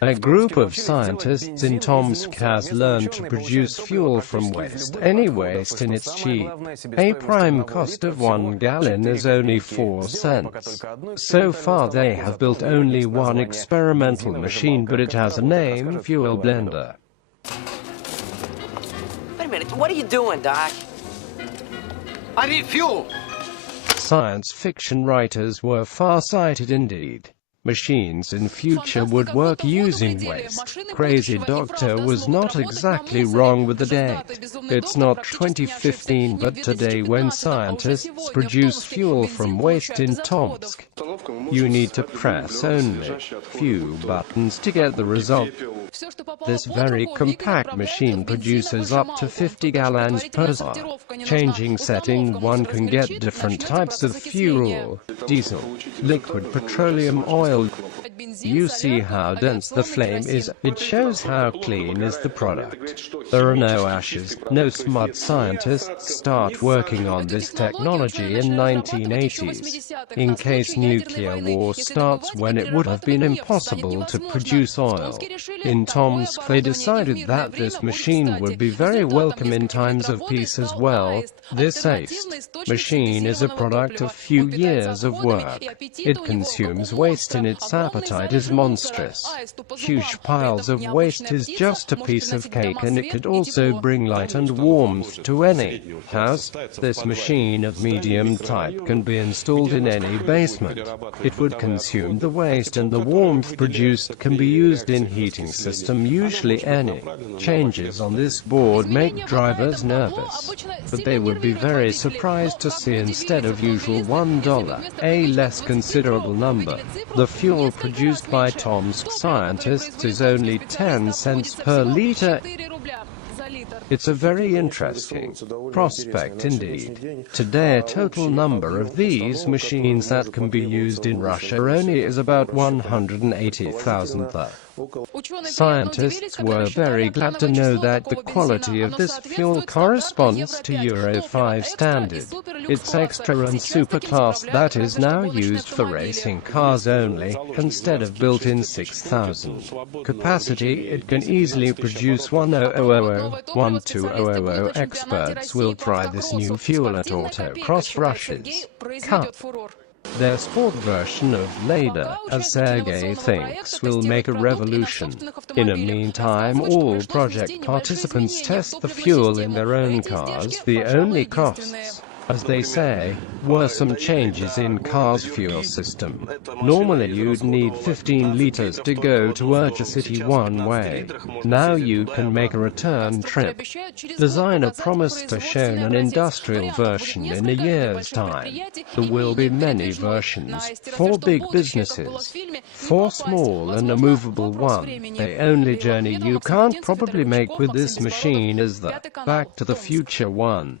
A group of scientists in Tomsk has learned to produce fuel from waste. Any waste and it's cheap. A prime cost of 1 gallon is only 4 cents. So far they have built only one experimental machine, but it has a name, Fuel Blender. Wait a minute, what are you doing, Doc? I need fuel! Science fiction writers were far-sighted indeed. Machines in future would work using waste. Crazy Doctor was not exactly wrong with the date. It's not 2015 but today when scientists produce fuel from waste in Tomsk. You need to press only few buttons to get the result. This very compact machine produces up to 50 gallons per hour. Changing setting 1 can get different types of fuel: diesel, liquid petroleum oil. You see how dense the flame is. It shows how clean is the product. There are no ashes, no smut. Scientists start working on this technology in 1980s. In case nuclear war starts, when it would have been impossible to produce oil. In Tomsk they decided that this machine would be very welcome in times of peace as well. This ACE machine is a product of few years of work. It consumes waste and its appetite is monstrous. Huge piles of waste is just a piece of cake, and it could also bring light and warmth to any house. This machine of medium type can be installed in any basement. It would consume the waste, and the warmth produced can be used in heating system. Usually any changes on this board make drivers nervous, but they would be very surprised to see instead of usual $1, a less considerable number. The fuel produced by Tomsk scientists is only 10 cents per liter. It's a very interesting prospect indeed. Today a total number of these machines that can be used in Russia only is about 180,000. Scientists were very glad to know that the quality of this fuel corresponds to Euro 5 standard. It's extra and super class that is now used for racing cars only, instead of built-in 6,000 capacity. It can easily produce 12000. Experts will try this new fuel at Autocross Russia's Cup. Their sport version of Lada, as Sergei thinks, will make a revolution. In the meantime, all project participants test the fuel in their own cars. The only costs, as they say, were some changes in car's fuel system. Normally you'd need 15 liters to go to Urcha City one way. Now you can make a return trip. Designer promised to show an industrial version in a year's time. There will be many versions, for big businesses, for small and a movable one. The only journey you can't probably make with this machine is the Back to the Future one.